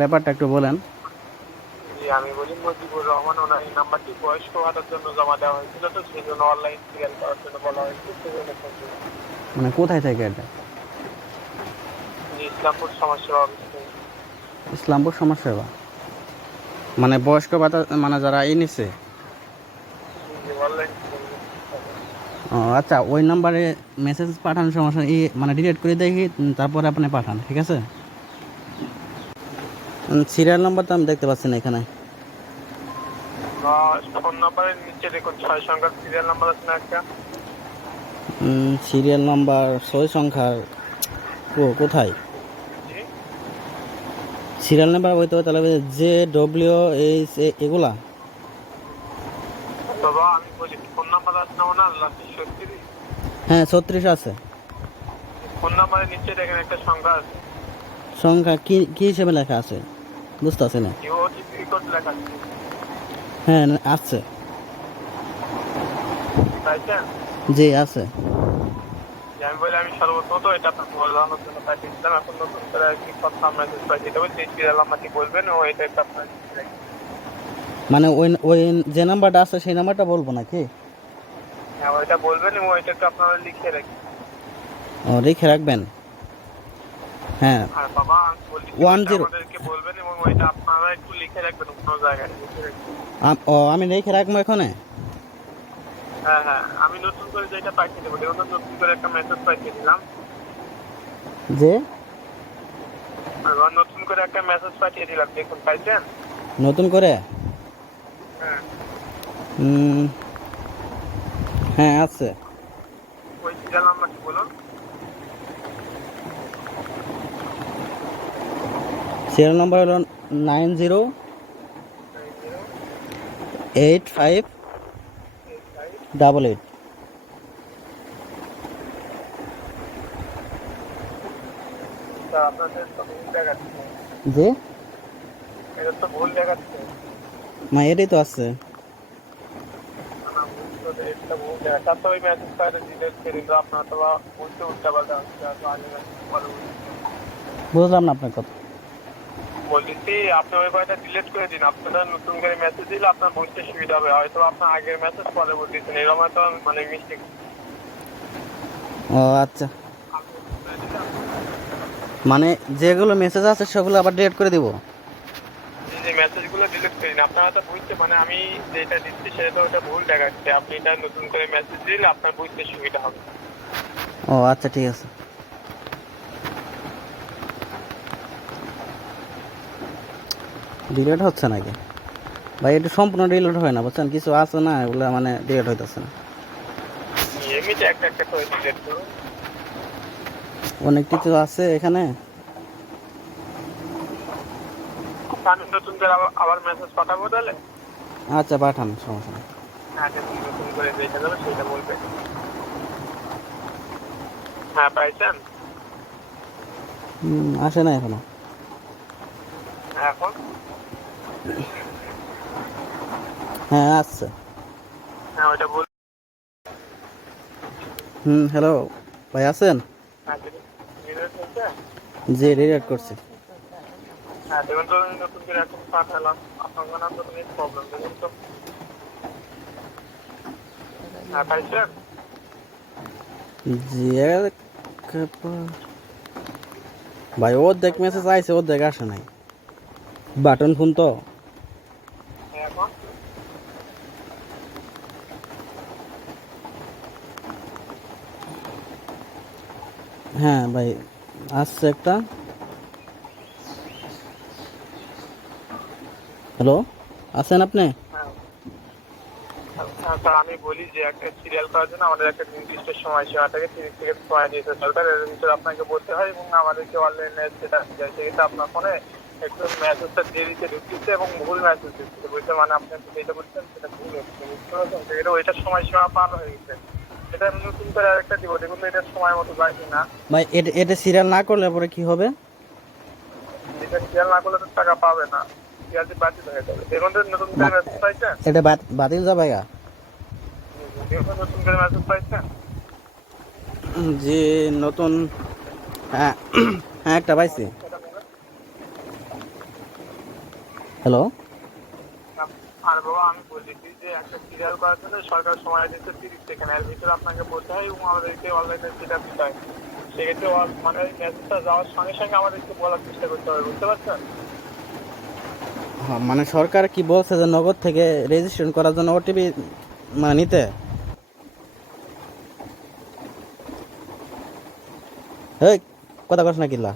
ব্যাপারটা একটু বলেন। জি, আমি বলি মুজিবুর রহমান, ওনার এই নাম্বারটি বয়স্ক ভাতার জন্য জমা দেওয়া হয়েছিল, তো সেই জন্য অনলাইন সিরিয়াল করার জন্য বলা হয়েছে, সেই জন্য ফোন দিলাম। মানে কোথায় থেকে এটা? জি, ইসলামপুর সমাজসেবা অফিস থেকে। ইসলামপুর সমাজসেবা, মানে বয়স্ক ভাতা, মানে যারা নিছে। জি জি, অনলাইন সিরিয়াল হবে। ও আচ্ছা, ওই নাম্বারে মেসেজ পাঠানোর সমস্যা মানে ডিলিট করে দেখি, তারপরে আপনি পাঠান, ঠিক আছে? সিরিয়াল নাম্বার তো আমি দেখতে পাচ্ছি না এখানে। ফোন নাম্বারের নিচে দেখুন 6 সংখ্যার সিরিয়াল নাম্বার আছে না একটা? সিরিয়াল নাম্বার 6 সংখ্যার কোথায়? জি, সিরিয়াল নাম্বার হইতে হবে তাহলে JWH এগুলা। বাবা আমি বলি ফোন নাম্বার আছে না ওনার লাস্টে 36? হ্যাঁ 36 আছে। ফোন নাম্বারের নিচে দেখেন একটা সংখ্যা আছে, সংখ্যা কি কি হিসেবে লেখা আছে বুঝতে পারছি না। ওটিপি কোড লেখা আছে, হ্যাঁ আছে। পাইছেন? জি আছে। যে আমি বলি আমি সর্বপ্রথম তো এটা আপনার বলানোর জন্য পাঠিয়েছিলাম, এখন নতুন করে আর কি কথা মেসেজ পাঠিয়ে দেবো, সেই সিরিয়াল নাম্বারটি বলবেন ও এটা একটা আপনার লিখে রাখবেন। মানে ওই ওই যে নাম্বারটা আছে সেই নাম্বারটা বলবো নাকি? হ্যাঁ ওইটা বলবেন এবং ওইটা একটু আপনারা লিখে রাখবেন। ও রেখে রাখবেন। হ্যাঁ আর বাবা আমি বলছি 10। আমাদেরকে বলবেন এবং ওইটা আপনারা একটু লিখে রাখবেন, কোনো জায়গায় লিখে রাখবেন। ও আমি রেখে রাখবো এখানে। হ্যাঁ হ্যাঁ, আমি নতুন করে যেটা পাঠিয়ে দেবো, দেখুন তো নতুন করে একটা মেসেজ পাঠিয়ে দিলাম। যে আর নতুন করে একটা মেসেজ পাঠিয়ে দিলাম, দেখুন পাইছেন? নতুন করে? হ্যাঁ, উম, হ্যাঁ আছে। ওই সিরিয়াল নাম্বারটি বলুন। সিরিয়াল নাম্বার হলো 908588। আপনাদের তো ভুল দেখাচ্ছে, যে এটা তো ভুল দেখাচ্ছে। না এটাই তো আছে। না, ভুল তো, এটা ভুল দেখাচ্ছে। আচ্ছা ওই মেসেজটা ডিলিট করে দিন, আপনার তো বলতে উল্টাপাল্টা হচ্ছে, আর আগে ভালো বুঝলাম না আপনার কথা। বলছি আপনি ওই কয়টা ডিলিট করে দিন, আপনারা নতুন করে মেসেজ দিলে আপনার বুঝতে সুবিধা হবে, হয়তো আপনার আগের মেসেজ পরে বলতেছেন, এরকম হয়তো মানে মিস্টেক। ও আচ্ছা, মানে যেগুলো মেসেজ আছে সেগুলো আবার ডিলিট করে দিব। এই যে মেসেজগুলো ডিলিট করে দিন, আপনার হয়তো বুঝতে মানে আমি যেটা দিচ্ছি সেটা তো ওটা ভুল দেখাচ্ছে, আপনি এটা নতুন করে মেসেজ দিলে আপনার বুঝতে সুবিধা হবে। ও আচ্ছা ঠিক আছে। ডিলিট হচ্ছে নাকি ভাই? এটা সম্পূর্ণ ডিলিট হয় না বুঝছেন, কিছু আছে না এগুলো মানে ডিলিট হইতেছে না। এমনিতে একটা একটা করে ডিলিট করুন। অনেক কিছু আছে এখানে। আমি নতুন করে আবার মেসেজ পাঠাবো তাহলে। আচ্ছা পাঠান, সমস্যা নেই। হ্যাঁ, দেখুন নতুন করে যেটা যাবে সেটা বলবে। হ্যাঁ পাইছেন? আসে না এখনো। এখন? হ্যাঁ আসছে। হ্যাঁ ওইটা বল। হ্যালো ভাই আছেন? হ্যাঁ ডিলিট হয়েছে। জি ডিলিট করছি। হ্যাঁ দেখুন তো, আমি নতুন করে এখন পাঠালাম, আপনার নাম তো নেট প্রবলেম, দেখুন তো। হ্যাঁ পাইছেন? জি ভাই অর্ধেক মেসেজ আইছে, অর্ধেক আসে নাই। বাটন ফোন তো। হ্যাঁ এখন? হ্যাঁ ভাই আসছে একটা। হ্যালো আছেন আপনি? হ্যাঁ স্যার, আমি বলি যে একটা সিরিয়াল করার জন্য আমাদের একটা নির্দিষ্ট সময় সীমা থাকে, 30 থেকে সময় দিয়েছে সরকার, এর ভিতরে আপনাকে বলতে হয় এবং আমাদেরকে অনলাইনে যেটা যায় সেটা আপনার ফোনে একটু মেসেজটা দেরিতে ঢুকতেছে এবং ভুল মেসেজ দিচ্ছে, বুঝতে মানে আপনি যেটা বলছেন সেটা ভুল হচ্ছে, বুঝতে পারছেন? এটা ওইটার সময় সীমা পার হয়ে গেছে, এটা আমি নতুন করে আরেকটা দিব, দেখুন তো এটার সময় মতো যায় কিনা। ভাই এটা সিরিয়াল না করলে পরে কি হবে? এটা সিরিয়াল না করলে তো টাকা পাবে না, সিরিয়ালটি বাতিল হয়ে যাবে। দেখুন তো নতুন করে মেসেজ পাইছেন? এটা বাতিল যাবে গা? দেখুন তো নতুন করে মেসেজ পাইছেন? জি নতুন, হ্যাঁ হ্যাঁ একটা পাইছি। হ্যালো। আর বাবা আমি বলেছি যে একটা সিরিয়াল করার জন্য সরকার সময় দিচ্ছে 30 সেকেন্ড, এর ভিতরে আপনাকে বলতে হয় এবং আমাদেরকে অনলাইনে সেটা দিতে হয়। সেক্ষেত্রে মানে ওই মেসেজটা যাওয়ার সঙ্গে সঙ্গে আমাদেরকে বলার চেষ্টা করতে হবে, বুঝতে পারছেন? হ্যাঁ, মানে সরকার কি বলছে যে নগদ থেকে রেজিস্ট্রেশন করার জন্য ওটিপি মানে নিতে? এই কথা কস না কিল্লা।